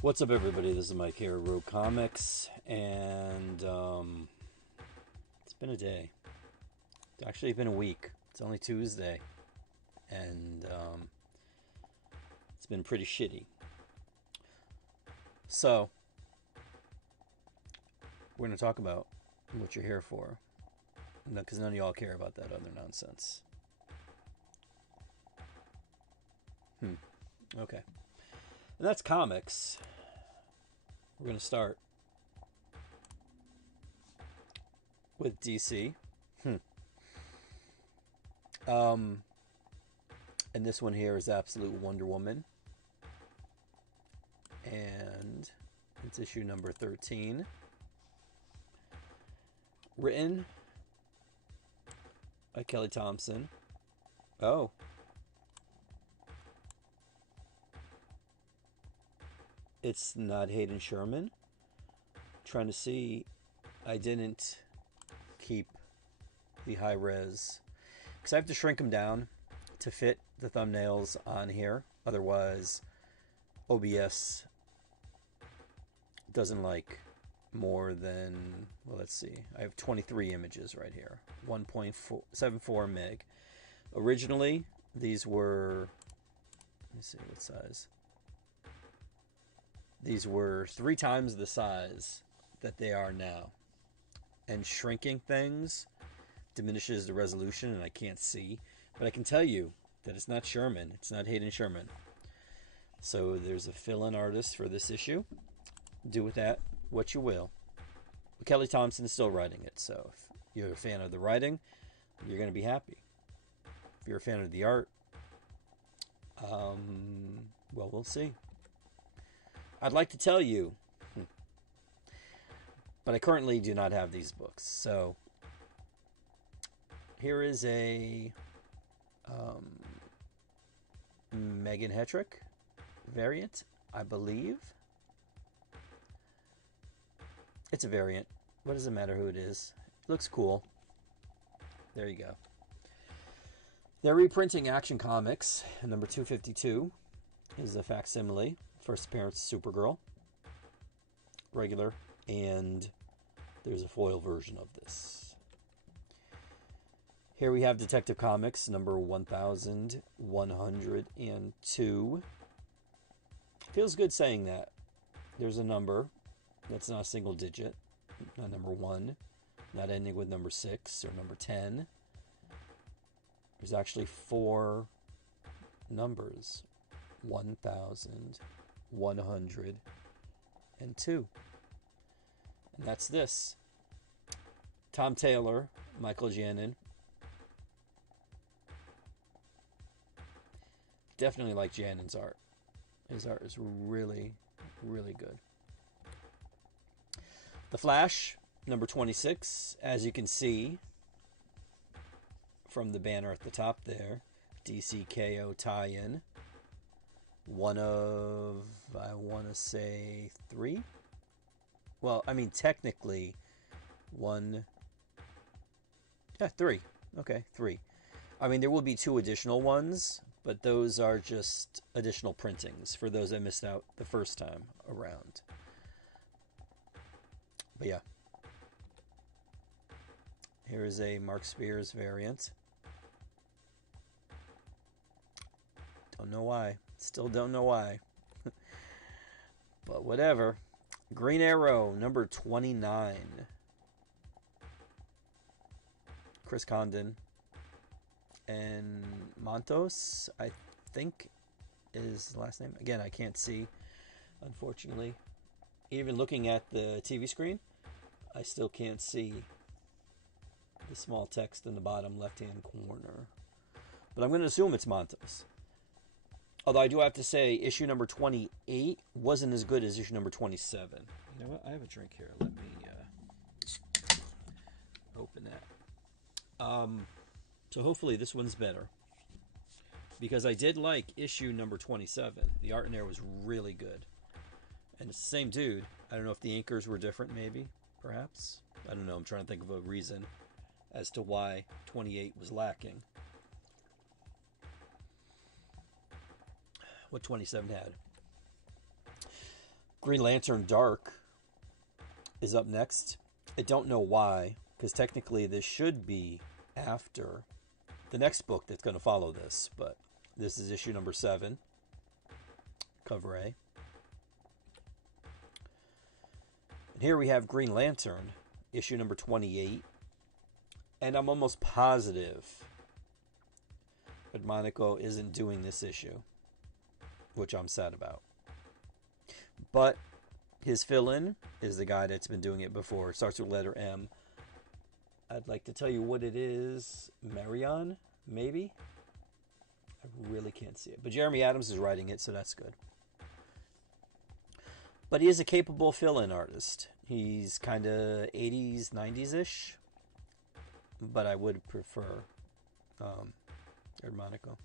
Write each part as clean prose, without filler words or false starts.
What's up, everybody? This is Mike here, Rogue Comics, and it's been a day. It's actually been a week. It's only Tuesday, and it's been pretty shitty. So, we're going to talk about what you're here for, because none of y'all care about that other nonsense. Okay. And that's comics. We're going to start with DC. And this one here is Absolute Wonder Woman. And it's issue number 13. Written by Kelly Thompson. Oh. It's not Hayden Sherman. Trying to see. I didn't keep the high res because I have to shrink them down to fit the thumbnails on here. Otherwise, OBS doesn't like more than, well, let's see. I have 23 images right here. 1.74 meg. Originally, these were, let me see what size. These were 3 times the size that they are now. And shrinking things diminishes the resolution and I can't see. But I can tell you that it's not Sherman. It's not Hayden Sherman. So there's a fill-in artist for this issue. Do with that what you will. But Kelly Thompson is still writing it. So if you're a fan of the writing, you're going to be happy. If you're a fan of the art, well, we'll see. I'd like to tell you, but I currently do not have these books. So here is a Megan Hetrick variant, I believe. It's a variant. What does it matter who it is? It looks cool. There you go. They're reprinting Action Comics. Number 252 is a facsimile. First appearance, Supergirl. Regular. And there's a foil version of this. Here we have Detective Comics, number 1102. Feels good saying that. There's a number that's not a single digit. Not number 1. Not ending with number 6 or number 10. There's actually 4 numbers. 1102. And that's this. Tom Taylor, Michael Janin. Definitely like Janin's art. His art is really, really good. The Flash, number 26. As you can see from the banner at the top there, DCKO tie-in. One of, I want to say 3. Well, I mean, technically, 1. Yeah, 3. Okay, 3. I mean, there will be 2 additional ones, but those are just additional printings for those that missed out the first time around. But yeah. Here is a Mark Spears variant. Don't know why. Still don't know why. But whatever. Green Arrow, number 29. Chris Condon. And Montos, I think, is the last name. Again, I can't see, unfortunately. Even looking at the TV screen, I still can't see the small text in the bottom left-hand corner. But I'm going to assume it's Montos. Although I do have to say, issue number 28 wasn't as good as issue number 27. You know what? I have a drink here. Let me open that. So hopefully this one's better. Because I did like issue number 27. The art in there was really good. And it's the same dude. I don't know if the inkers were different, maybe. Perhaps. I don't know. I'm trying to think of a reason as to why 28 was lacking. what 27 had. Green Lantern Dark is up next. I don't know why, because technically this should be after the next book that's going to follow this, but this is issue number 7, cover A. And here we have Green Lantern, issue number 28, and I'm almost positive that Monaco isn't doing this issue, which I'm sad about. But his fill-in is the guy that's been doing it before. It starts with letter M. I'd like to tell you what it is. Marion, maybe? I really can't see it. But Jeremy Adams is writing it, so that's good. But he is a capable fill-in artist. He's kind of 80s, 90s-ish. But I would prefer Monaco.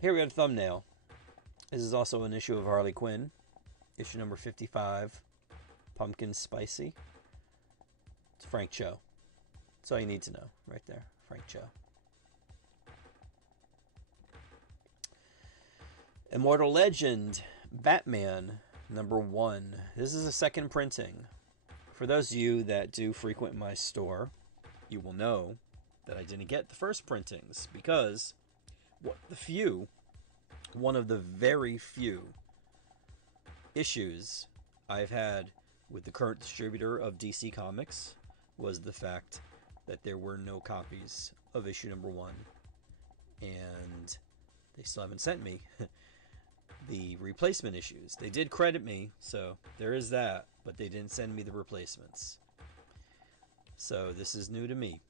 Here we got a thumbnail. This is also an issue of Harley Quinn. Issue number 55. Pumpkin Spicy. It's Frank Cho. That's all you need to know right there. Frank Cho. Immortal Legend. Batman number 1. This is a second printing. For those of you that do frequent my store, you will know that I didn't get the first printings because one of the very few issues I've had with the current distributor of DC Comics was the fact that there were no copies of issue number 1, and they still haven't sent me the replacement issues. They did credit me, so there is that, but they didn't send me the replacements. So this is new to me.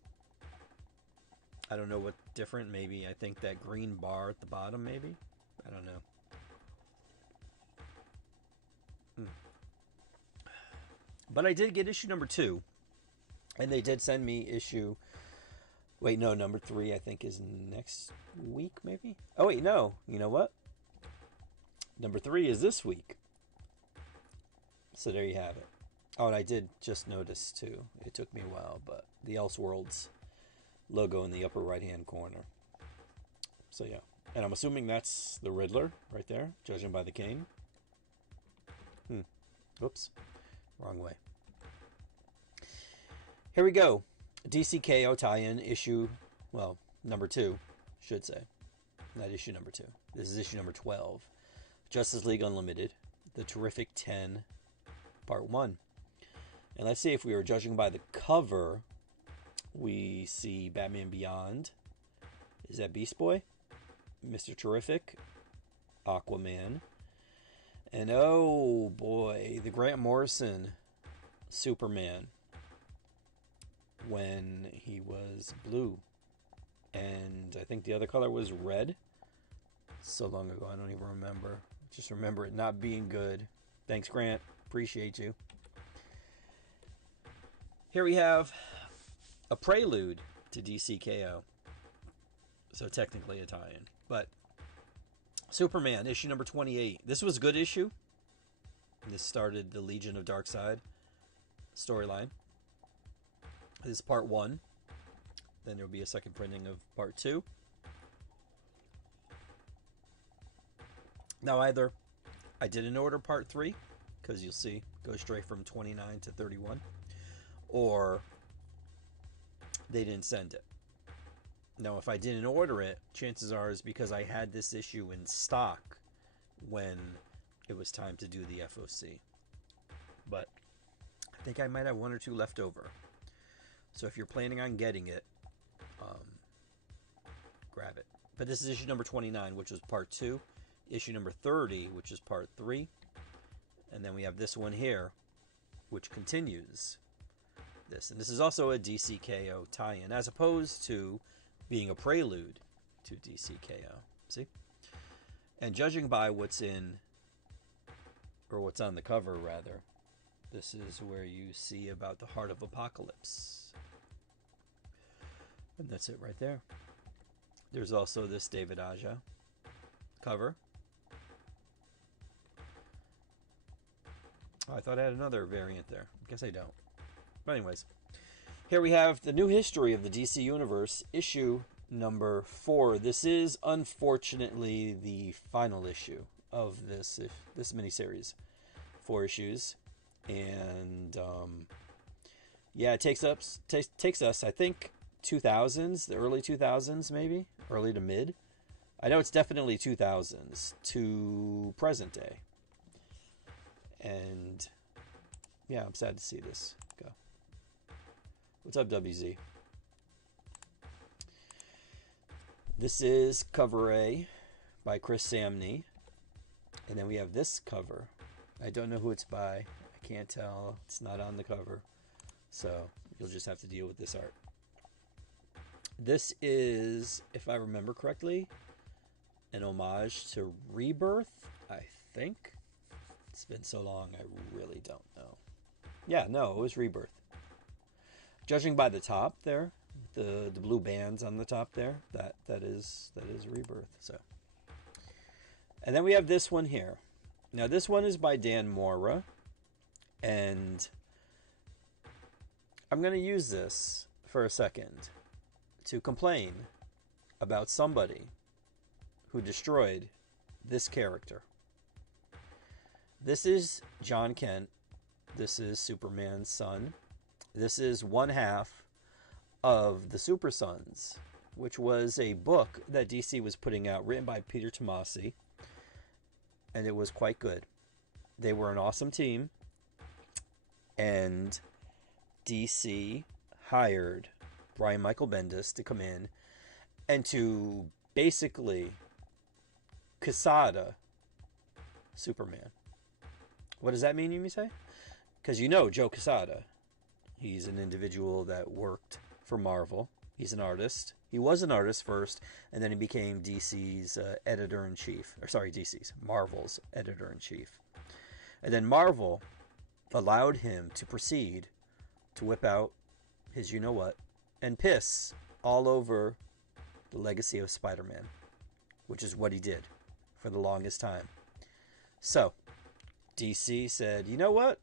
I don't know what different. Maybe I think that green bar at the bottom, maybe? I don't know. But I did get issue number 2. And they did send me issue... Wait, no, number 3 I think is next week, maybe? Oh, wait, no. You know what? Number 3 is this week. So there you have it. Oh, and I did just notice, too. It took me a while, but the Elseworlds logo in the upper right-hand corner. So, yeah. And I'm assuming that's the Riddler right there, judging by the cane. Oops. Wrong way. Here we go. DCKO tie-in issue, well, number 2, should say. Not issue number 2. This is issue number 12. Justice League Unlimited, The Terrific 10, Part 1. And let's see, if we were judging by the cover, we see Batman Beyond. Is that Beast Boy? Mr. Terrific. Aquaman. And oh boy, the Grant Morrison Superman. When he was blue. And I think the other color was red. So long ago, I don't even remember. Just remember it not being good. Thanks, Grant. Appreciate you. Here we have a prelude to DCKO. So technically a tie-in. But Superman, issue number 28. This was a good issue. This started the Legion of Darkseid storyline. This is part 1. Then there will be a second printing of part 2. Now either I didn't order part 3, because you'll see, go straight from 29 to 31, or they didn't send it. Now if I didn't order it, chances are is because I had this issue in stock when it was time to do the FOC. But I think I might have 1 or 2 left over. So if you're planning on getting it, grab it. But this is issue number 29, which was part 2. Issue number 30, which is part 3. And then we have this one here, which continues this. And this is also a DCKO tie-in, as opposed to being a prelude to DCKO. See? And judging by what's in, or what's on the cover, rather, this is where you see about the Heart of Apocalypse. And that's it right there. There's also this David Aja cover. Oh, I thought I had another variant there. I guess I don't. But anyways, here we have the new history of the DC Universe, issue number 4. This is unfortunately the final issue of this miniseries. 4 issues, and yeah, it takes us, I think, 2000s, the early 2000s, maybe early to mid. I know it's definitely 2000s to present day, and yeah, I'm sad to see this go. What's up, WZ? This is cover A by Chris Samney, and then we have this cover. I don't know who it's by. I can't tell. It's not on the cover, so you'll just have to deal with this art. This is, if I remember correctly, an homage to Rebirth, I think. It's been so long, I really don't know. Yeah, no, it was Rebirth. Judging by the top there, the blue bands on the top there, that is Rebirth. So, and then we have this one here. Now this one is by Dan Mora, and I'm going to use this for a second to complain about somebody who destroyed this character. This is John Kent. This is Superman's son. This is one half of the Super Sons, which was a book that DC was putting out, written by Peter Tomasi, and it was quite good. They were an awesome team, and DC hired Brian Michael Bendis to come in and to basically Quesada Superman. What does that mean, you may say? Because you know Joe Quesada. He's an individual that worked for Marvel. He's an artist. He was an artist first, and then he became DC's editor-in-chief. Or sorry, DC's, Marvel's editor-in-chief. And then Marvel allowed him to proceed to whip out his you-know-what and piss all over the legacy of Spider-Man, which is what he did for the longest time. So, DC said, you know what?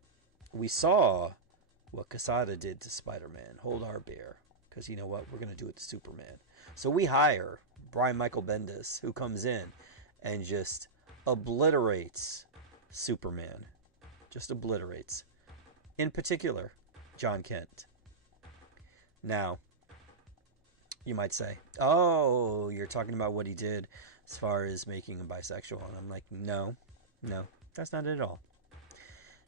We saw what Quesada did to Spider-Man. Hold our beer. Because you know what? We're going to do it to Superman. So we hire Brian Michael Bendis, who comes in and just obliterates Superman. Just obliterates. In particular, John Kent. Now, you might say, oh, you're talking about what he did as far as making him bisexual. And I'm like, no, that's not it at all.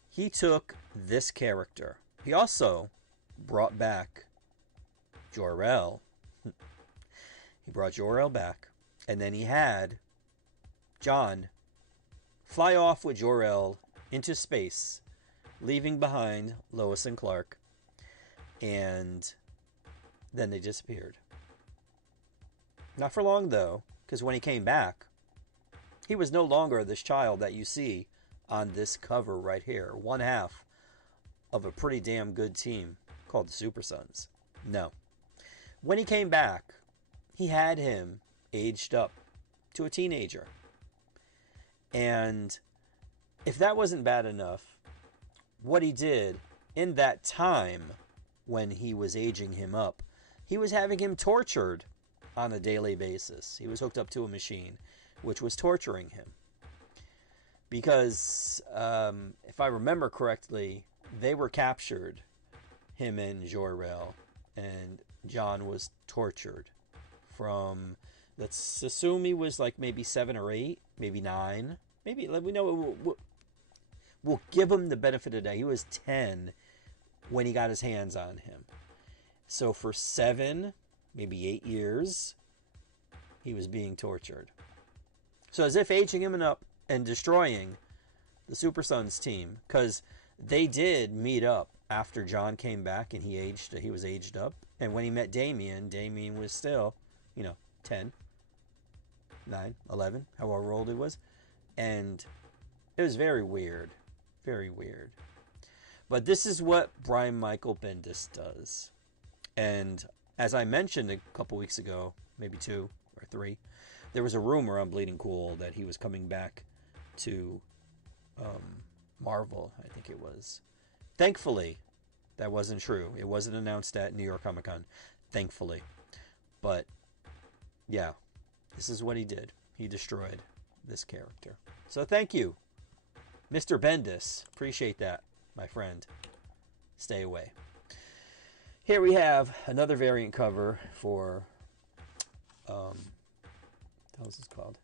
He took this character. He also brought back Jor-El. He brought Jor-El back. And then he had John fly off with Jor-El into space, leaving behind Lois and Clark. And then they disappeared. Not for long, though, because when he came back, he was no longer this child that you see on this cover right here. One half of a pretty damn good team called the Super Sons. No. When he came back, he had him aged up to a teenager. And if that wasn't bad enough, what he did in that time when he was aging him up, he was having him tortured on a daily basis. He was hooked up to a machine, which was torturing him. Because, if I remember correctly, they were captured, him and Jor-El, and John was tortured from, let's assume he was like maybe 7 or 8, maybe 9, maybe, we know, we'll give him the benefit of the doubt. He was 10 when he got his hands on him. So for 7, maybe 8 years, he was being tortured. So as if aging him up and destroying the Super Sons team, because they did meet up after John came back and he was aged up. And when he met Damian was still, 10, 9, 11, however old he was. And it was very weird. Very weird. But this is what Brian Michael Bendis does. And as I mentioned a couple weeks ago, maybe 2 or 3, there was a rumor on Bleeding Cool that he was coming back to Marvel, I think it was. Thankfully, that wasn't true. It wasn't announced at New York Comic Con, thankfully. But yeah, this is what he did. He destroyed this character. So thank you, Mr. Bendis. Appreciate that, my friend. Stay away. Here we have another variant cover for, what the hell is this called?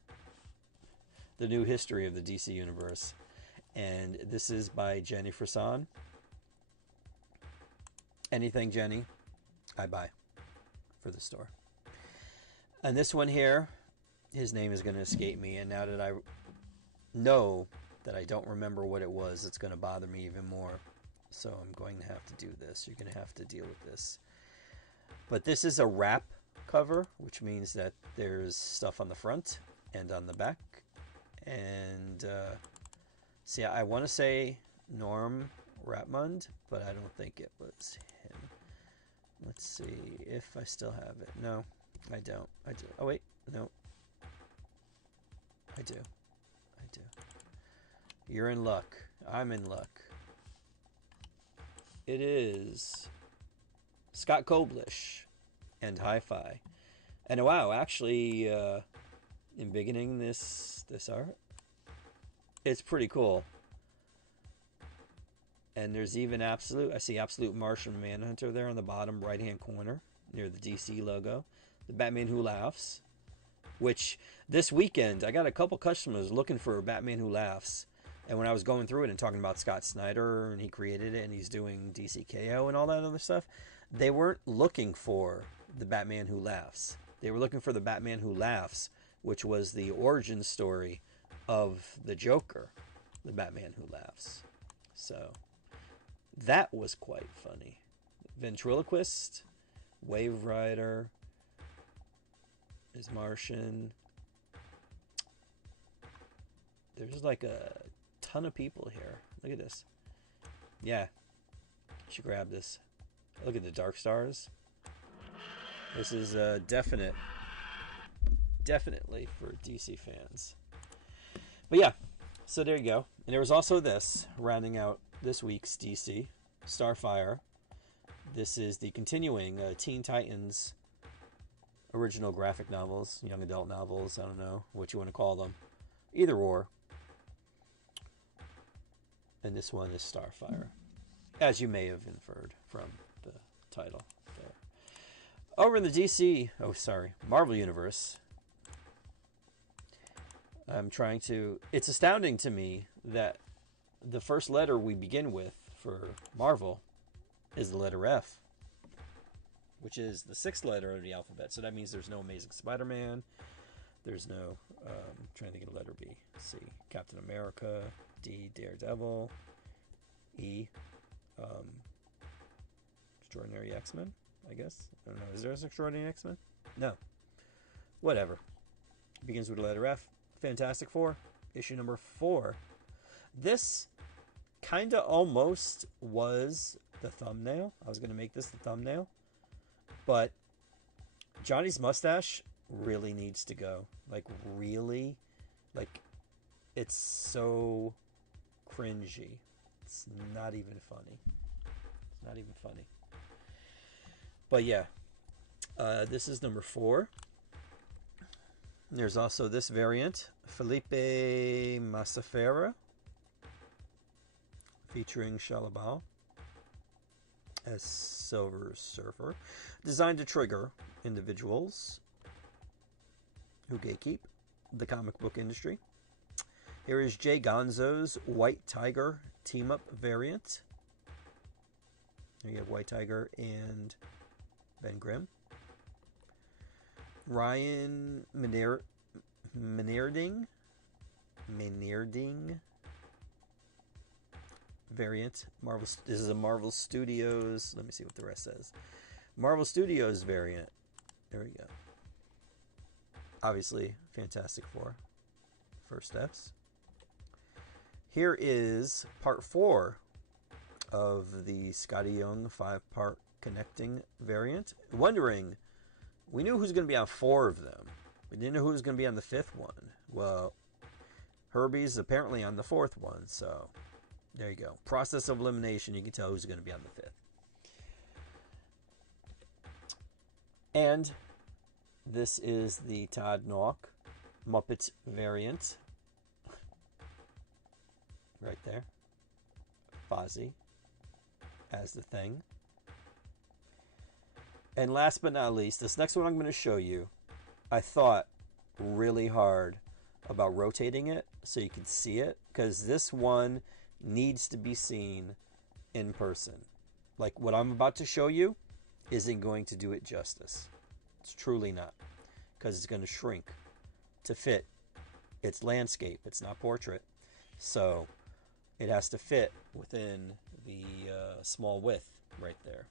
The New History of the DC Universe. And this is by Jenny Frison. Anything Jenny, I buy for the store. And this one here, his name is going to escape me. And now that I know that I don't remember what it was, it's going to bother me even more. So I'm going to have to do this. You're going to have to deal with this. But this is a wrap cover, which means that there's stuff on the front and on the back. And see, I want to say Norm Rapmund, but I don't think it was him. Let's see if I still have it. No, I don't. I do. Oh, wait. No. I do. I do. You're in luck. I'm in luck. It is Scott Koblish and Hi-Fi. And wow, actually, in beginning this art, it's pretty cool. And there's even I see Absolute Martian Manhunter there on the bottom right-hand corner near the DC logo. The Batman Who Laughs, which this weekend I got a couple customers looking for Batman Who Laughs. And when I was going through it and talking about Scott Snyder and he created it and he's doing DCKO and all that other stuff, they weren't looking for the Batman Who Laughs. They were looking for the Batman Who Laughs, which was the origin story of the Joker, the Batman Who Laughs. So that was quite funny. Ventriloquist, Wave Rider, is Martian. There's like a ton of people here. Look at this. Yeah, you should grab this. Look at the Dark Stars. This is definitely for DC fans. But yeah, so there you go. And there was also this, rounding out this week's DC, Starfire. This is the continuing Teen Titans original graphic novels, young adult novels, I don't know what you want to call them. Either or. And this one is Starfire, as you may have inferred from the title there. Over in the Marvel Universe, it's astounding to me that the first letter we begin with for Marvel is the letter F, which is the sixth letter of the alphabet. So that means there's no Amazing Spider-Man. There's no, I'm trying to get a letter B. C, Captain America. D, Daredevil. E, Extraordinary X-Men, I guess. I don't know. Is there an Extraordinary X-Men? No. Whatever. It begins with the letter F. Fantastic Four, issue number 4. This kind of almost was the thumbnail. I was going to make this the thumbnail. But Johnny's mustache really needs to go. Like, really? Like, it's so cringy. It's not even funny. It's not even funny. But yeah, this is number 4. There's also this variant, Felipe Masafera, featuring Shalabal as Silver Surfer, designed to trigger individuals who gatekeep the comic book industry. Here is Jay Gonzo's White Tiger team-up variant. Here you have White Tiger and Ben Grimm. Ryan Menerding variant. This is a Marvel Studios. Let me see what the rest says. Marvel Studios variant. There we go. Obviously, Fantastic Four. First steps. Here is part 4 of the Scotty Young 5-part connecting variant. Wondering, we knew who's going to be on 4 of them. We didn't know who was going to be on the 5th one. Well, Herbie's apparently on the 4th one, so there you go. Process of elimination, you can tell who's going to be on the 5th. And This is the Todd Knock Muppets variant. Right there. Fozzie as the Thing. And last but not least, this next one I'm going to show you, I thought really hard about rotating it so you can see it, because this one needs to be seen in person. Like what I'm about to show you isn't going to do it justice. It's truly not, because it's going to shrink to fit its landscape. It's not portrait, so it has to fit within the small width right there.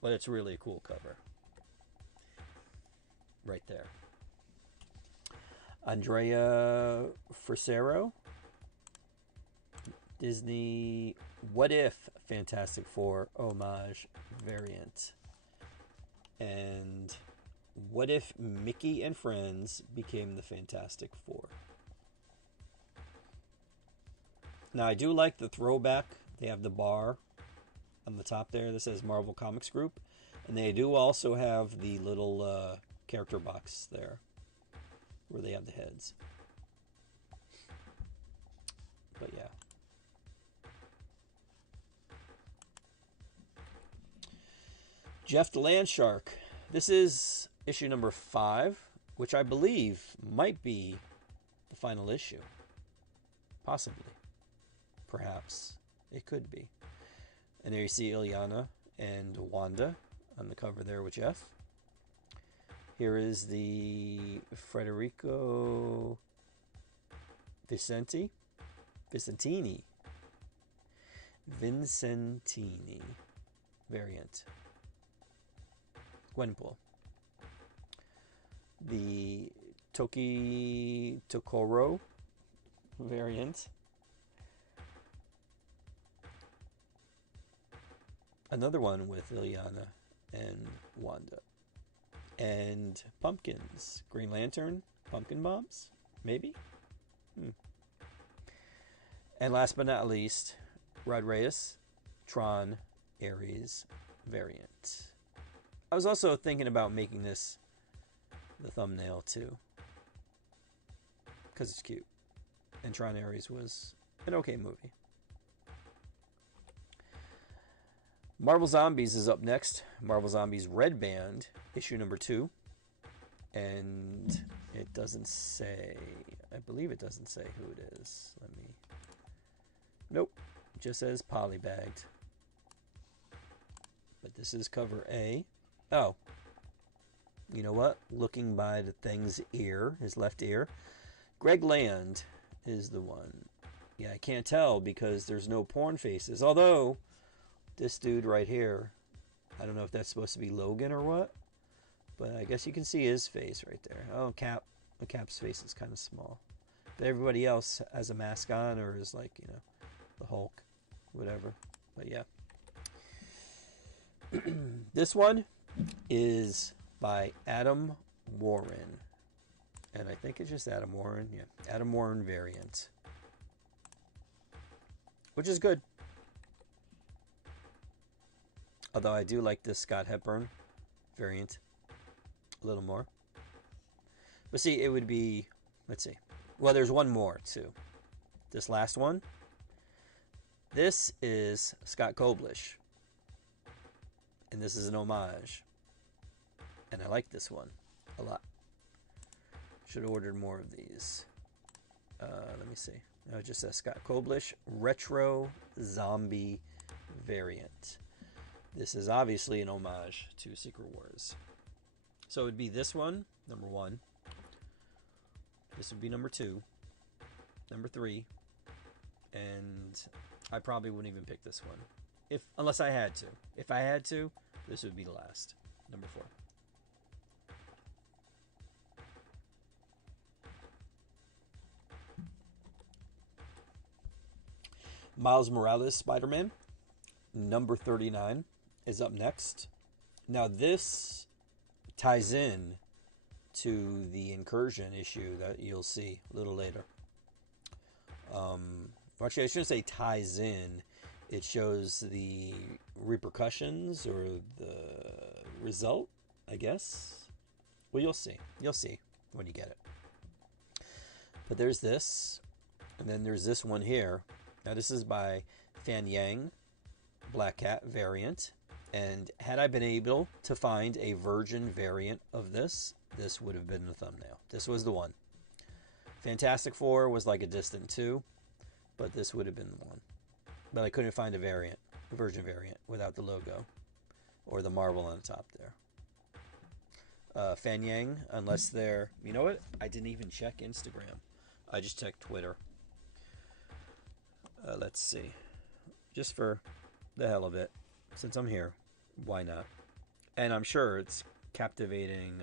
But it's really a cool cover right there. Andrea Frasero, Disney What If Fantastic Four homage variant. And what if Mickey and friends became the Fantastic Four? Now, I do like the throwback. They have the bar on the top there that says Marvel Comics Group. And they do also have the little character box there where they have the heads. But yeah. Jeff the Land Shark. This is issue number 5, which I believe might be the final issue. Possibly. Perhaps. It could be. And there you see Ileana and Wanda on the cover there with Jeff. Here is the Federico Vicentini variant. Gwenpool. The Toki Tokoro variant. Another one with Ileana and Wanda. And pumpkins. Green Lantern, pumpkin bombs, maybe? And last but not least, Rod Reyes, Tron, Ares variant. I was also thinking about making this the thumbnail too, because it's cute. And Tron Ares was an okay movie. Marvel Zombies is up next. Marvel Zombies Red Band, issue number 2. And it doesn't say, I believe it doesn't say who it is. Let me, nope, it just says polybagged. But this is cover A. Oh, you know what? Looking by the Thing's ear, his left ear, Greg Land is the one. Yeah, I can't tell because there's no porn faces. Although, this dude right here, I don't know if that's supposed to be Logan or what, but I guess you can see his face right there. Oh, Cap. The Cap's face is kind of small. But everybody else has a mask on or is like, you know, the Hulk, whatever. But yeah. This one is by Adam Warren. And I think it's just Adam Warren. Yeah, Adam Warren variant. Which is good. Although I do like this Scott Hepburn variant a little more. But see, it would be, let's see. Well, there's one more too. This last one. This is Scott Koblish. And this is an homage. And I like this one a lot. Should have ordered more of these. Let me see. No, it just says Scott Koblish Retro Zombie variant. This is obviously an homage to Secret Wars. So it would be this one, number 1. This would be number 2. Number 3. And I probably wouldn't even pick this one. Unless I had to. If I had to, this would be the last. Number 4. Miles Morales Spider-Man, number 39, is up next. Now this ties in to the Incursion issue that you'll see a little later. Actually, I shouldn't say ties in. It shows the repercussions or the result, I guess, Well, you'll see. You'll see when you get it. But there's this, and then there's this one here. Now this is by Fan Yang, Black Cat variant. And had I been able to find a virgin variant of this, this would have been the thumbnail. This was the one. Fantastic Four was like a distant two, but this would have been the one. But I couldn't find a variant, a virgin variant, without the logo or the marble on the top there. Fan Yang, unless they're... You know what? I didn't even check Instagram. I just checked Twitter. Let's see. Just for the hell of it. Since I'm here, why not? And I'm sure it's captivating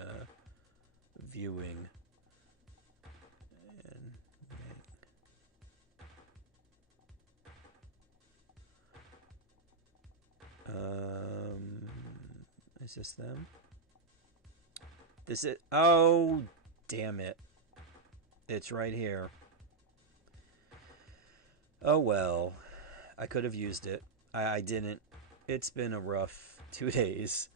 viewing. Is this them? This is... Oh, damn it. It's right here. Oh, well. I could have used it. I didn't. It's been a rough 2 days.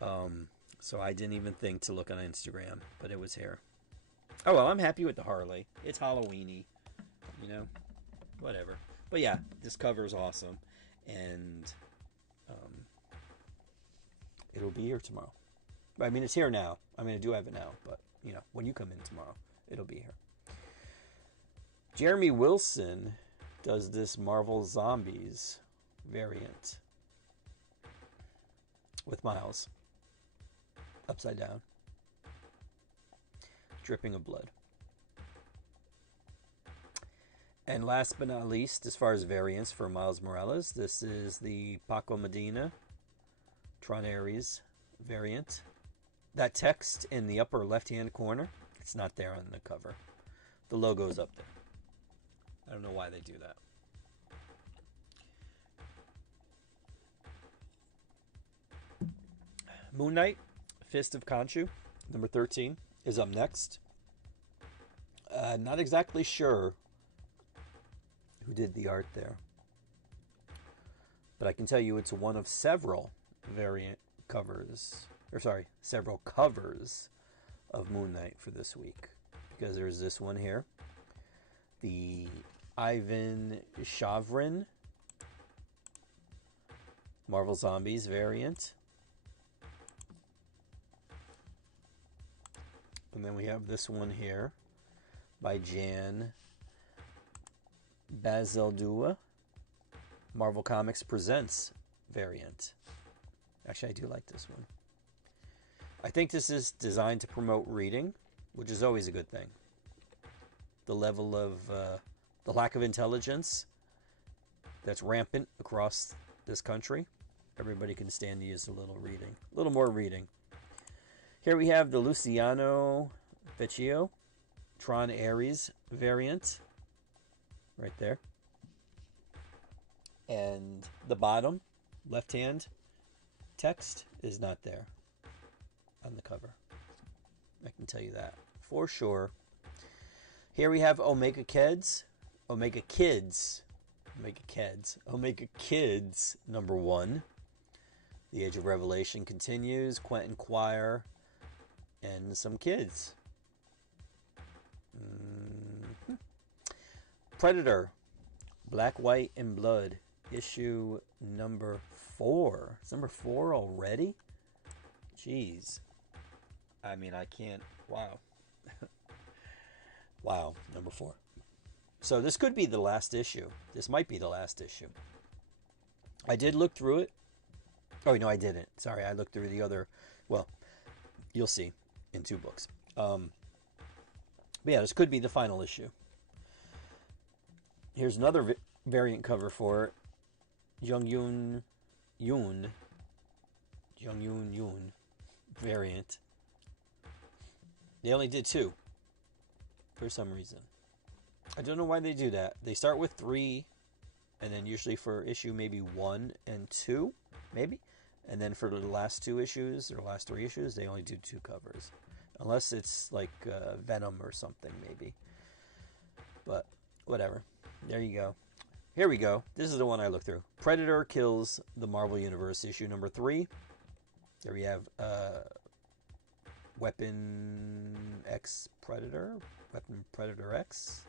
So I didn't even think to look on Instagram. But it was here. Oh, well, I'm happy with the Harley. It's Halloween-y. You know? Whatever. But yeah, this cover is awesome. And... it'll be here tomorrow. I mean, it's here now. I mean, I do have it now, but, you know, when you come in tomorrow, it'll be here. Jeremy Wilson does this Marvel Zombies variant with Miles. Upside down. Dripping of blood. And last but not least, as far as variants for Miles Morales, this is the Paco Medina Tron Ares variant. That text in the upper left-hand corner, it's not there on the cover. The logo's up there. I don't know why they do that. Moon Knight, Fist of Khonshu, number 13, is up next. Not exactly sure who did the art there. But I can tell you it's one of several variant covers, or sorry, several covers of Moon Knight for this week. Because there's this one here. The Ivan Shavrin Marvel Zombies variant. And then we have this one here by Jan Bazeldua, Marvel Comics Presents variant. Actually, I do like this one. I think this is designed to promote reading, which is always a good thing. The level of, the lack of intelligence that's rampant across this country. Everybody can stand to use a little reading. A little more reading. Here we have the Luciano Vecchio Tron Ares variant. Right there. And the bottom, left hand, text is not there on the cover. I can tell you that for sure. Here we have Omega Kids. Omega Kids. Omega Kids. Omega Kids, number 1. The Age of Revelation continues. Quentin Quire and some kids. Predator. Black, White, and Blood. Issue number 4. It's number 4 already? Jeez. I mean, I can't... Wow. Wow, number 4. So this could be the last issue. This might be the last issue. I did look through it. Oh, no, I didn't. Sorry, I looked through the other... Well, you'll see in 2 books. But yeah, this could be the final issue. Here's another variant cover for it. Jung Yoon variant. They only did 2 for some reason. I don't know why they do that. They start with 3, and then usually for issue maybe 1 and 2, maybe. And then for the last 2 issues, or last 3 issues, they only do 2 covers. Unless it's like Venom or something, maybe. But whatever. There you go. Here we go. This is the one I looked through. Predator Kills the Marvel Universe, issue number 3. There we have Weapon X Predator, Weapon Predator X.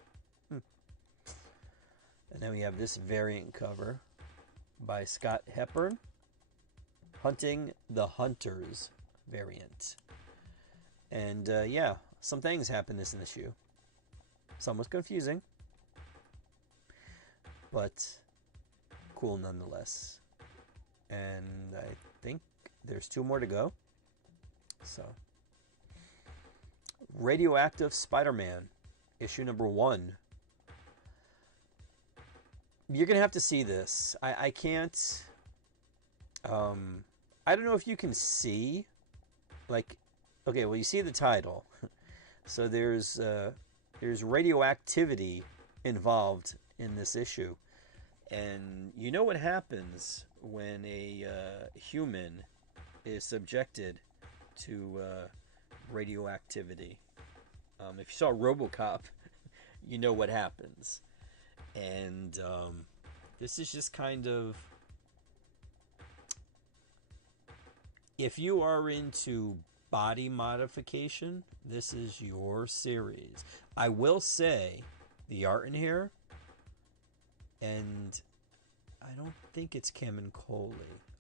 And then we have this variant cover by Scott Hepburn, Hunting the Hunters variant. And yeah, some things happened in this issue. Some was confusing, but cool nonetheless. And I think there's 2 more to go. So, Radioactive Spider-Man, issue number 1. You're going to have to see this. I can't... I don't know if you can see... Like, okay, well, you see the title. So there's radioactivity involved in this issue. And you know what happens when a human is subjected to radioactivity. If you saw RoboCop, you know what happens. And this is just kind of... If you are into body modification, this is your series. I will say, the art in here, and I don't think it's Cameron Coley.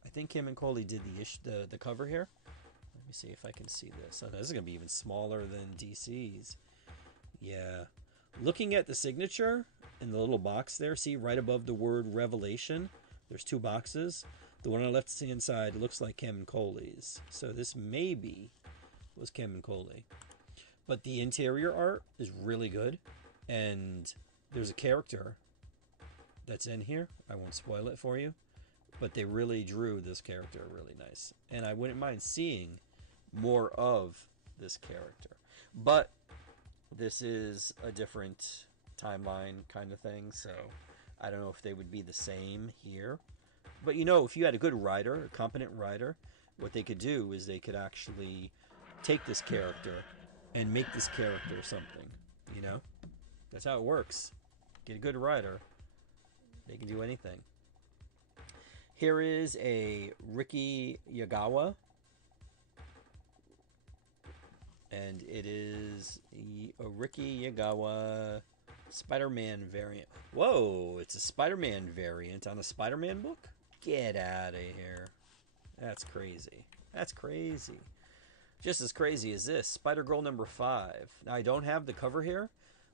I think Cameron Coley did the cover here. Let me see if I can see this. Oh, this is going to be even smaller than DC's. Yeah. Looking at the signature in the little box there, see right above the word Revelation, there's 2 boxes. The one on the left-hand side looks like Cameron Coley's. So this maybe was Cameron Coley. But the interior art is really good. And there's a character that's in here. I won't spoil it for you. But they really drew this character really nice. And I wouldn't mind seeing more of this character. But this is a different timeline kind of thing. So I don't know if they would be the same here. But you know, if you had a good writer, a competent writer, what they could do is they could actually take this character and make this character something. You know? That's how it works. Get a good writer, they can do anything. Here is a Ricky Yagawa. And it is a Ricky Yagawa Spider-Man variant. Whoa, it's a Spider-Man variant on a Spider-Man book? Get out of here. That's crazy. That's crazy. Just as crazy as this, Spider-Girl number 5. Now, I don't have the cover here,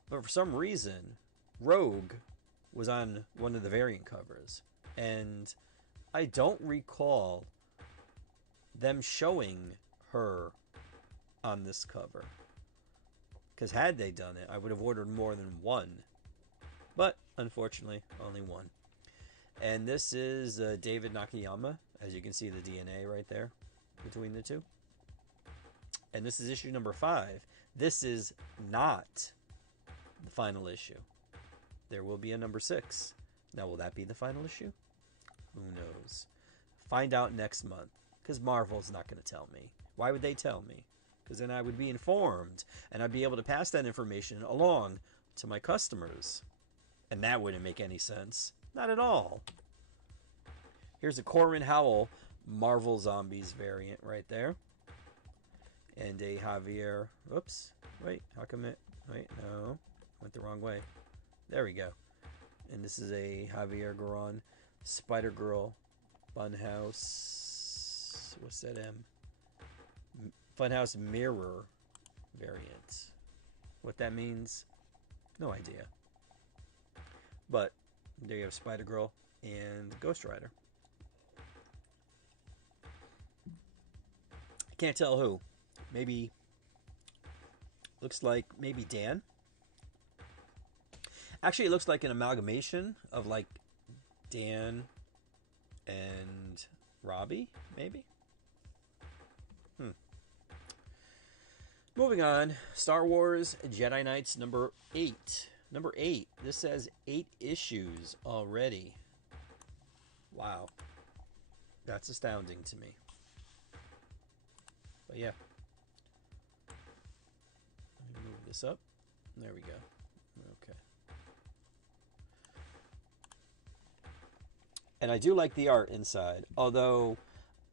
but for some reason, Rogue was on one of the variant covers. And I don't recall them showing her on this cover. Because had they done it, I would have ordered more than one. But, unfortunately, only one. And this is David Nakayama. As you can see, the DNA right there between the two. And this is issue number 5. This is not the final issue. There will be a number 6. Now, will that be the final issue? Who knows? Find out next month. Because Marvel's not going to tell me. Why would they tell me? Because then I would be informed. And I'd be able to pass that information along to my customers. And that wouldn't make any sense. Not at all. Here's a Corin Howell Marvel Zombies variant right there. And a Javier... Oops. Wait, how come it... Wait, no. Went the wrong way. There we go. And this is a Javier Garron Spider-Girl Funhouse... What's that M? Funhouse Mirror variant. What that means? No idea. But there you have Spider-Girl and Ghost Rider. I can't tell who. Maybe... Looks like maybe Dan. Actually, it looks like an amalgamation of like Dan and Robbie, maybe? Moving on. Star Wars Jedi Knights number 8. Number 8. This says 8 issues already. Wow. That's astounding to me. But yeah. Let me move this up. There we go. Okay. And I do like the art inside. Although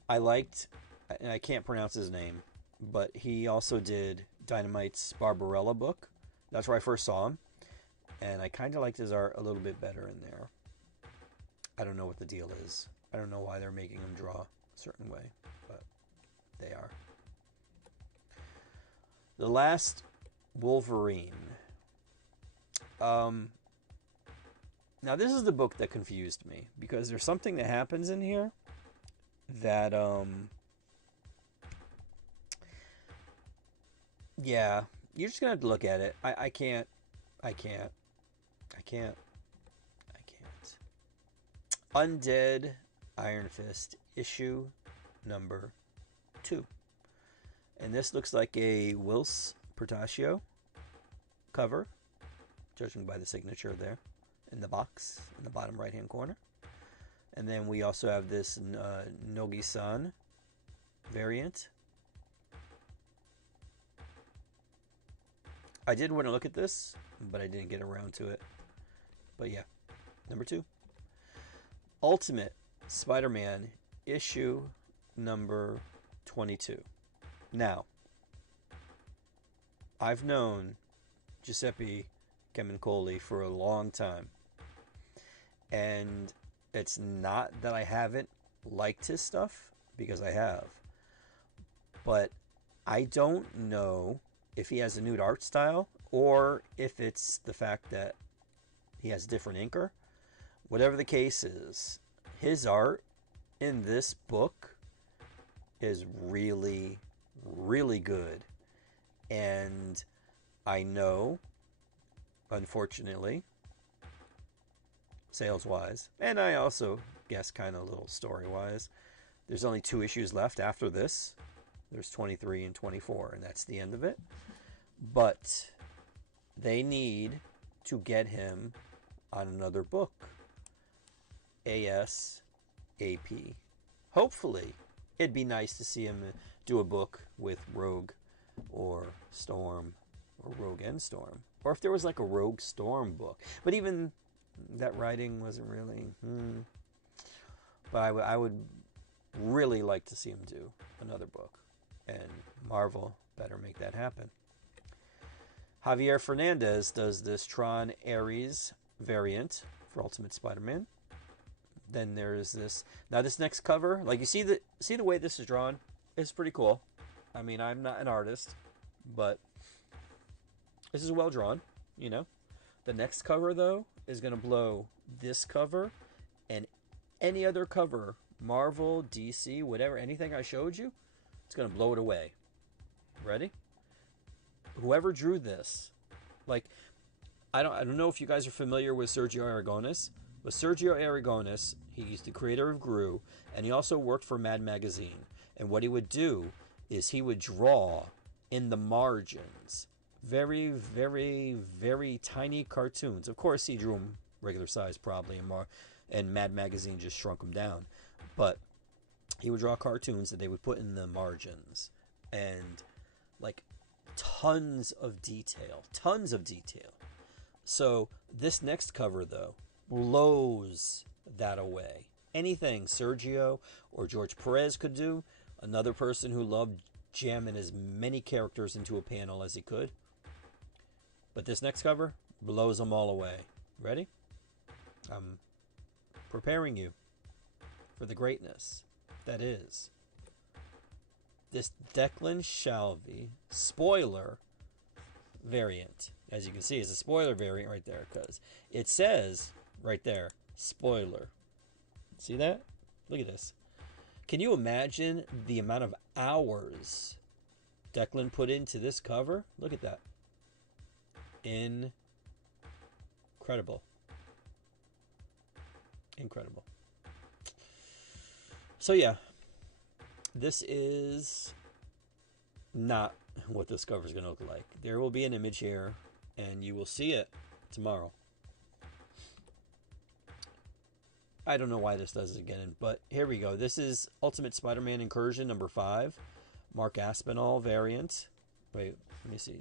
I liked, and I can't pronounce his name, but he also did Dynamite's Barbarella book. That's where I first saw him, and I kind of liked his art a little bit better in there. I don't know what the deal is. I don't know why they're making him draw a certain way, but they are. The Last Wolverine. Now this is the book that confused me because there's something that happens in here that yeah, you're just gonna have to look at it. I can't I can't I can't I can't. Undead Iron Fist issue number 2. And this looks like a Whilce Portacio cover, judging by the signature there in the box in the bottom right hand corner. And then we also have this Nogi-san variant. I did want to look at this, but I didn't get around to it. But yeah, number 2. Ultimate Spider-Man issue number 22. Now, I've known Giuseppe Camuncoli for a long time. And it's not that I haven't liked his stuff, because I have. But I don't know if he has a new art style or if it's the fact that he has different inker. Whatever the case is, his art in this book is really, really good. And I know, unfortunately, sales-wise, and I also guess kind of a little story-wise, there's only 2 issues left after this. There's 23 and 24, and that's the end of it. But they need to get him on another book. ASAP. Hopefully, it'd be nice to see him do a book with Rogue or Storm or Rogue and Storm. Or if there was like a Rogue Storm book. But even that writing wasn't really... But I would really like to see him do another book. And Marvel better make that happen. Javier Fernandez does this Tron Ares variant for Ultimate Spider-Man. Then there's this... Now this next cover, like you see the way this is drawn? It's pretty cool. I mean, I'm not an artist, but this is well drawn, you know. The next cover, though, is going to blow this cover and any other cover, Marvel, DC, whatever, anything I showed you, it's going to blow it away. Ready? Whoever drew this, like, I don't know if you guys are familiar with Sergio Aragonés, but Sergio Aragonés, he's the creator of Gru, and he also worked for Mad Magazine. And what he would do is he would draw in the margins very, very, very tiny cartoons. Of course, he drew them regular size probably, and Mad Magazine just shrunk them down. But he would draw cartoons that they would put in the margins. And, like, tons of detail. Tons of detail. So, this next cover, though, blows that away. Anything Sergio or George Perez could do, another person who loved jamming as many characters into a panel as he could. But this next cover blows them all away. Ready? I'm preparing you for the greatness that is this Declan Shalvey spoiler variant. As you can see, it's a spoiler variant right there because it says right there, spoiler. See that? Look at this. Can you imagine the amount of hours Declan put into this cover? Look at that. Incredible. Incredible. So yeah, this is not what this cover is going to look like. There will be an image here, and you will see it tomorrow. I don't know why this does it again, but here we go. This is Ultimate Spider-Man Incursion number 5. Mark Aspinall variant. Wait, let me see.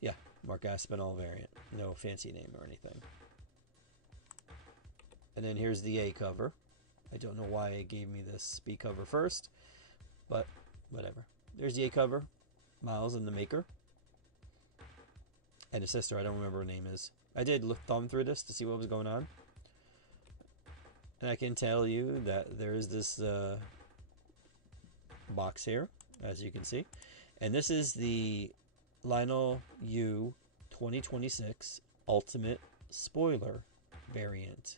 Yeah, Mark Aspinall variant. No fancy name or anything. And then here's the A cover. I don't know why it gave me this B cover first, but whatever. There's the A cover. Miles and the Maker. And his sister, I don't remember what her name is. I did thumb through this to see what was going on. And I can tell you that there is this box here, as you can see. And this is the Lionel U 2026 Ultimate Spoiler variant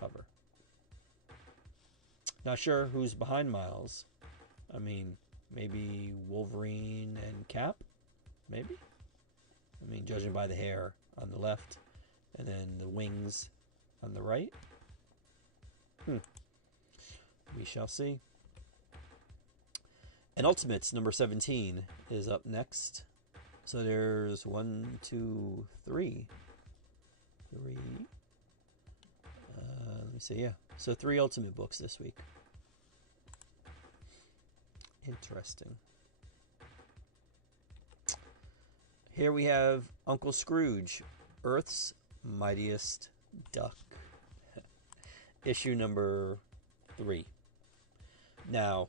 cover. Not sure who's behind Miles. I mean, maybe Wolverine and Cap? Maybe? I mean, judging by the hair on the left and then the wings on the right. We shall see. And Ultimates number 17 is up next. So there's 1, 2, 3. Let me see, yeah. So 3 Ultimate books this week. Interesting. Here we have Uncle Scrooge, Earth's Mightiest Duck. Issue number 3. Now,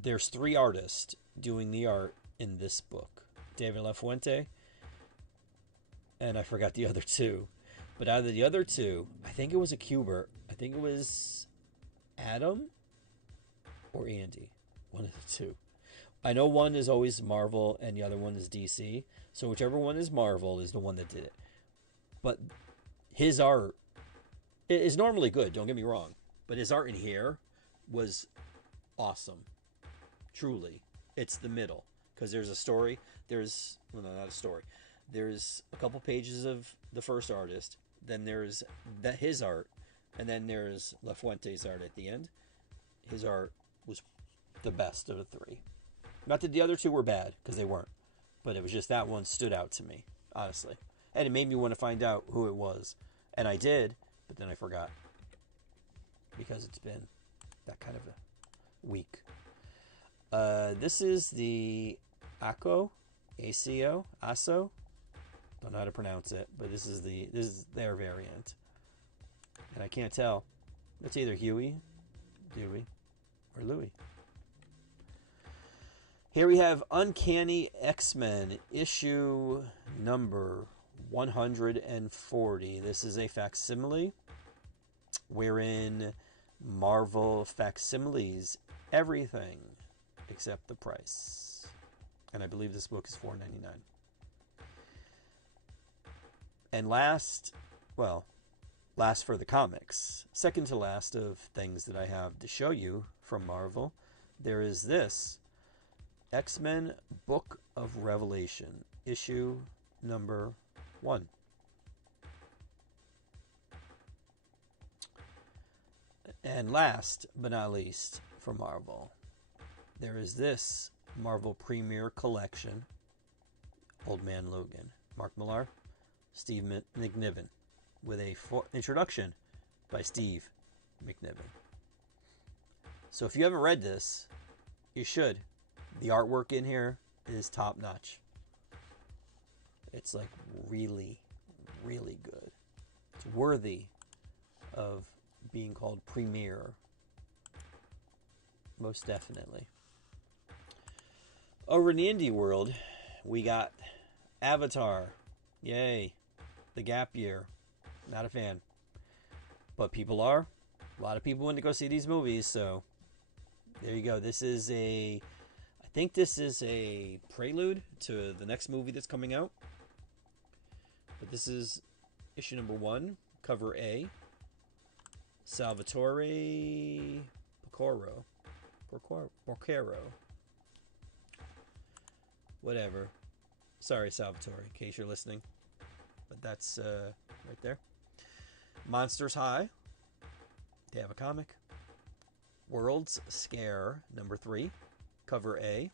there's 3 artists doing the art in this book. David LaFuente, and I forgot the other 2. But out of the other 2, I think it was a Kubert. I think it was Adam or Andy. One of the 2. I know one is always Marvel and the other one is DC. So whichever one is Marvel is the one that did it. But his art is normally good, don't get me wrong. But his art in here was awesome. Truly. It's the middle. Because there's a story. There's, well, no, not a story. There's a couple pages of the first artist. Then there's his art. And then there's LaFuente's art at the end. His art was the best of the 3. Not that the other 2 were bad, because they weren't. But it was just that one stood out to me, honestly. And it made me want to find out who it was. And I did, but then I forgot. Because it's been that kind of a week. This is the ACO, ASO. Don't know how to pronounce it, but this is their variant. And I can't tell. It's either Huey, Dewey, or Louie. Here we have Uncanny X-Men issue number 140. This is a facsimile wherein Marvel facsimiles everything except the price. And I believe this book is $4.99. And last for the comics, second to last of things that I have to show you from Marvel, there is this X-Men Book of Revelation, issue number 1. And last but not least for Marvel, there is this Marvel Premiere Collection, Old Man Logan, Mark Millar, Steve McNiven, with a introduction by Steve McNiven. So if you haven't read this, you should. The artwork in here is top notch. It's like really, really good. It's worthy of being called premiere. Most definitely. Over in the indie world, we got Avatar. Yay. The gap year. Not a fan. But people are. A lot of people went to go see these movies, so there you go. I think this is a prelude to the next movie that's coming out. But this is issue number 1, cover A. Salvatore Porcaro. Whatever. Sorry, Salvatore, in case you're listening. But that's right there. Monsters High. They have a comic. World's Scare, number 3. Cover A.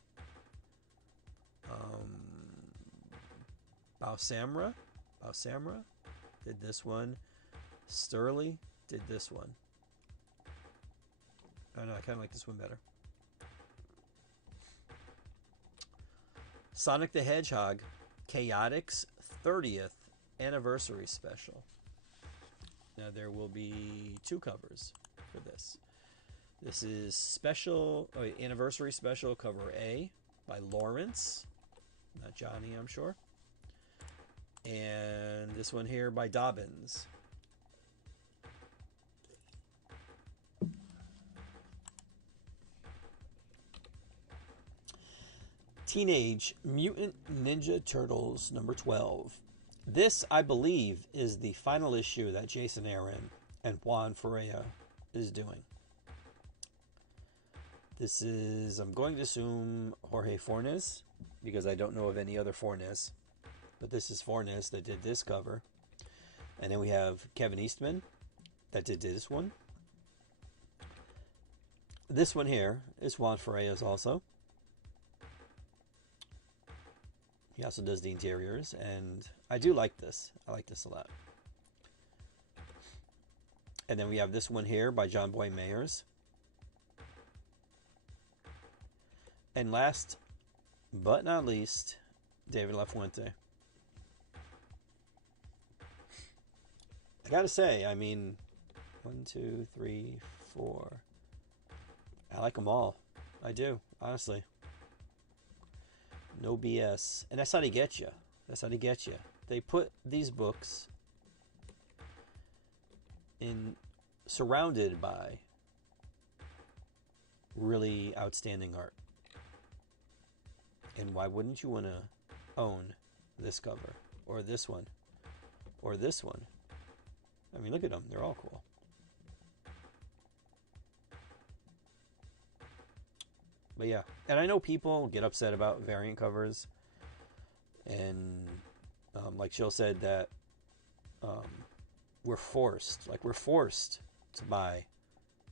Balsamra did this one. Sturley did this one. I don't know, I kind of like this one better. Sonic the Hedgehog, Chaotix 30th Anniversary Special. Now there will be 2 covers for this. This is special, anniversary special cover A by Lawrence, not Johnny, I'm sure. And this one here by Dobbins. Teenage Mutant Ninja Turtles number 12. This, I believe, is the final issue that Jason Aaron and Juan Ferreira is doing. This is, I'm going to assume, Jorge Fornes, because I don't know of any other Fornes. But this is Fornes that did this cover. And then we have Kevin Eastman that did this one. This one here is Juan Ferreira's also. He also does the interiors, and I do like this. I like this a lot. And then we have this one here by John Boy Mayers. And last but not least, David LaFuente. I gotta say, I mean, 1, 2, 3, 4. I like them all. I do, honestly. No BS. And that's how they get you. That's how they get you. They put these books in, surrounded by really outstanding art. And why wouldn't you want to own this cover? Or this one? Or this one? I mean, look at them. They're all cool. But yeah, and I know people get upset about variant covers, and like Jill said that we're forced to buy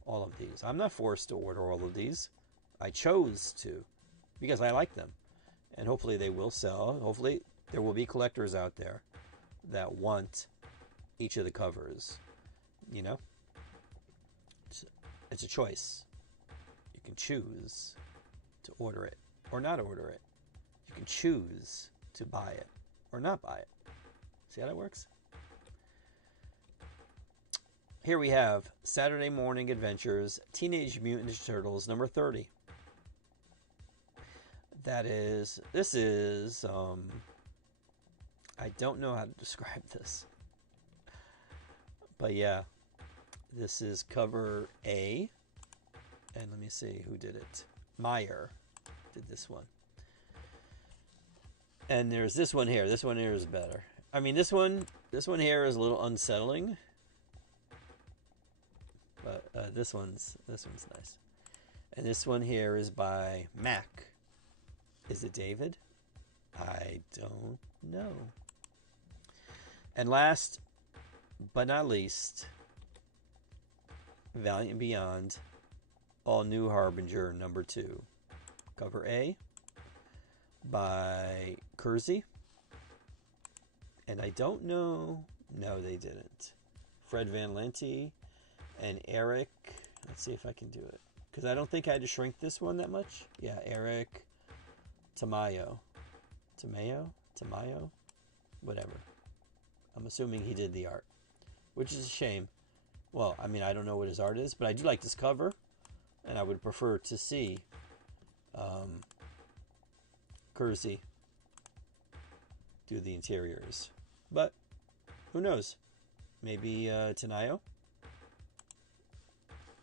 all of these. I'm not forced to order all of these. I chose to because I like them, and hopefully they will sell. Hopefully there will be collectors out there that want each of the covers. You know, it's a choice. You can choose to order it or not order it. You can choose to buy it or not buy it. See how that works? Here we have Saturday Morning Adventures Teenage Mutant Ninja Turtles number 30. This is I don't know how to describe this. But yeah, this is cover A. And let me see who did it. Meyer did this one. And there's this one here. This one here is better. I mean, this one here is a little unsettling. But this one's nice. And this one here is by Mac. Is it David? I don't know. And last but not least, Valiant Beyond All New Harbinger number 2. Cover A by Kersey. And I don't know. No, they didn't. Fred Van Lente and Eric. Let's see if I can do it. Because I don't think I had to shrink this one that much. Yeah, Eric Tamayo. Tamayo? Whatever. I'm assuming he did the art. Which is a shame. Well, I mean, I don't know what his art is, but I do like this cover. And I would prefer to see Kersey do the interiors. But who knows? Maybe Tanayo?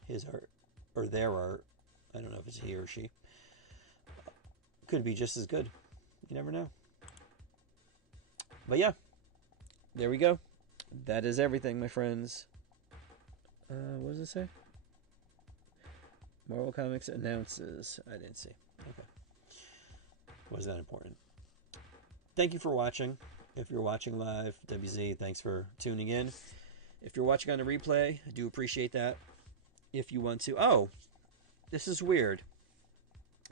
His art. Or their art. I don't know if it's he or she. Could be just as good. You never know. But yeah. There we go. That is everything, my friends. What does it say? Marvel Comics announces. I didn't see. Okay. Was that important? Thank you for watching. If you're watching live, WZ, thanks for tuning in. If you're watching on the replay, I do appreciate that. If you want to... Oh! This is weird.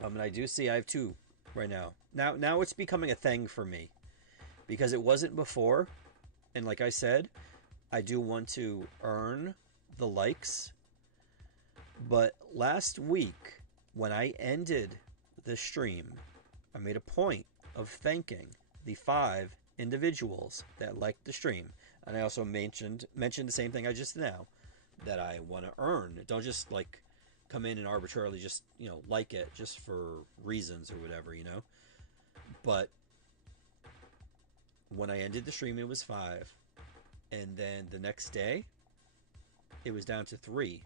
And I do see I have 2 right now. Now it's becoming a thing for me. Because it wasn't before. And like I said, I do want to earn the likes. But last week, when I ended the stream, I made a point of thanking the 5 individuals that liked the stream. And I also mentioned the same thing I just now, that I want to earn. Don't just like come in and arbitrarily just, like it just for reasons or whatever, But when I ended the stream, it was 5. And then the next day, it was down to 3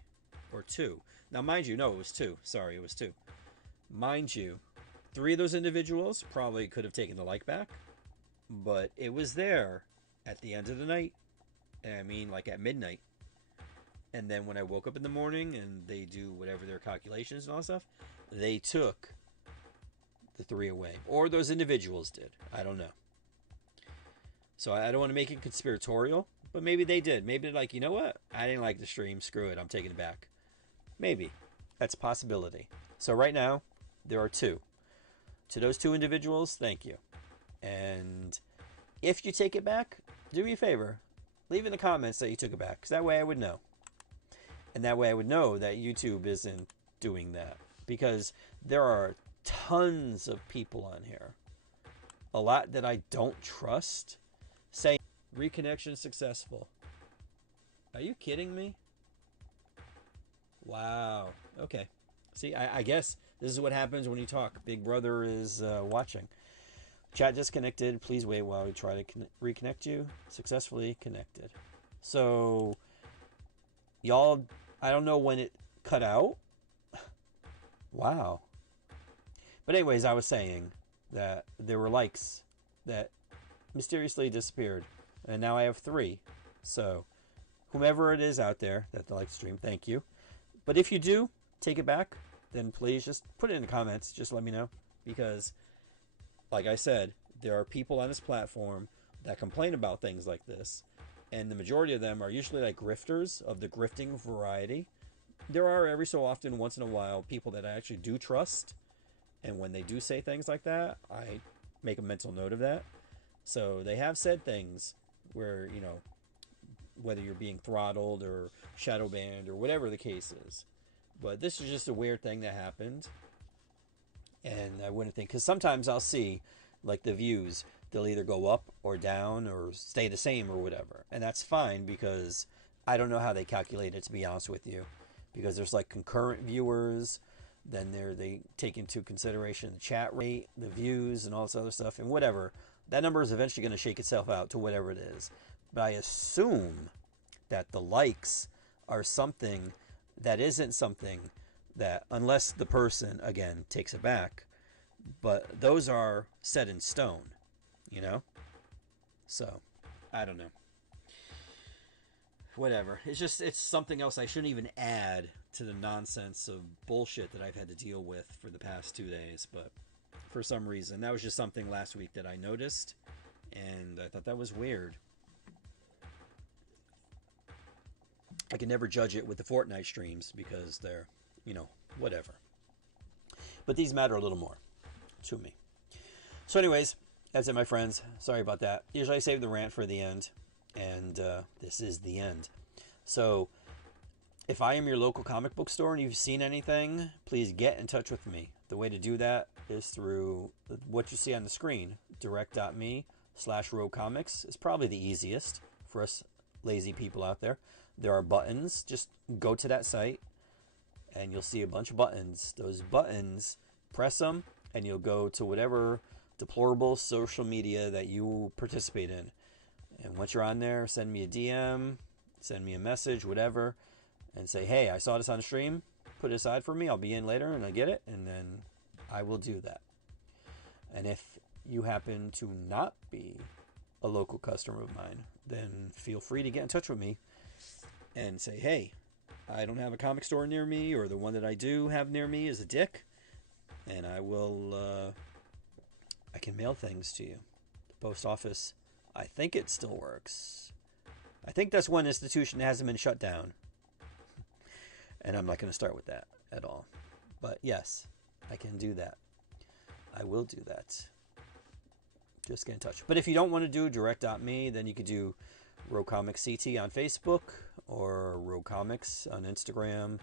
or 2. Now, mind you, no, it was 2. Sorry, it was 2. Mind you, 3 of those individuals probably could have taken the like back, but it was there at the end of the night. I mean, like at midnight. And then when I woke up in the morning and they do whatever their calculations and all that stuff, they took the 3 away. Or those individuals did. I don't know. So I don't want to make it conspiratorial, but maybe they did. Maybe they're like, you know what? I didn't like the stream. Screw it. I'm taking it back. Maybe. That's a possibility. So right now, there are 2. To those 2 individuals, thank you. And if you take it back, do me a favor. Leave in the comments that you took it back, because that way I would know. And that way I would know that YouTube isn't doing that. Because there are tons of people on here, a lot that I don't trust, saying reconnection successful. Are you kidding me? Wow. Okay. See, I guess this is what happens when you talk. Big Brother is watching. Chat disconnected. Please wait while we try to reconnect you. Successfully connected. So, y'all, I don't know when it cut out. Wow. But anyways, I was saying that there were likes that mysteriously disappeared. And now I have 3. So, whomever it is out there that likes the stream, thank you. But if you do take it back, then please just put it in the comments. Just let me know. Because, like I said, there are people on this platform that complain about things like this. And the majority of them are usually like grifters of the grifting variety. There are every so often, once in a while, people that I actually do trust. And when they do say things like that, I make a mental note of that. So they have said things where, whether you're being throttled or shadow banned or whatever the case is. But this is just a weird thing that happened. And I wouldn't think, because sometimes I'll see like the views, they'll either go up or down or stay the same or whatever. And that's fine, because I don't know how they calculate it, to be honest with you. Because there's like concurrent viewers, then they take into consideration the chat rate, the views, and all this other stuff, and whatever. That number is eventually going to shake itself out to whatever it is. But I assume that the likes are something that isn't something that, unless the person, again, takes it back, but those are set in stone, So, I don't know. Whatever. It's something else I shouldn't even add to the nonsense of bullshit that I've had to deal with for the past 2 days, but for some reason, that was just something last week that I noticed, and I thought that was weird. I can never judge it with the Fortnite streams because they're, whatever. But these matter a little more to me. So anyways, that's it, my friends. Sorry about that. Usually I save the rant for the end, and this is the end. So if I am your local comic book store and you've seen anything, please get in touch with me. The way to do that is through what you see on the screen. direct.me/roguecomics is probably the easiest for us lazy people out there. There are buttons. Just go to that site and you'll see a bunch of buttons. Those buttons, press them and you'll go to whatever deplorable social media that you participate in. And once you're on there, send me a DM, send me a message, whatever, and say, hey, I saw this on stream. Put it aside for me. I'll be in later and I get it. And then I will do that. And if you happen to not be a local customer of mine, then feel free to get in touch with me and say, hey, I don't have a comic store near me, or the one that I do have near me is a dick, and I will, I can mail things to you. The post office, I think it still works. I think that's one institution that hasn't been shut down. And I'm not going to start with that at all. But yes, I can do that. I will do that. Just get in touch. But if you don't want to do direct.me, then you could do Rogue Comics CT on Facebook, or Rogue Comics on Instagram,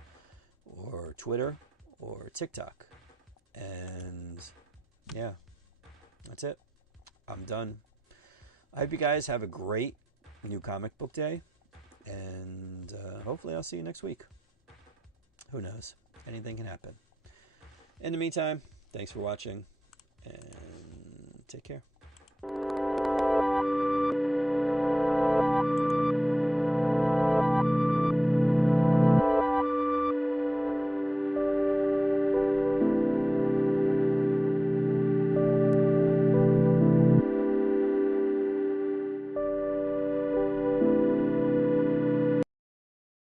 or Twitter, or TikTok. And yeah, that's it. I'm done. I hope you guys have a great new comic book day. And hopefully I'll see you next week. Who knows? Anything can happen. In the meantime, thanks for watching, and take care.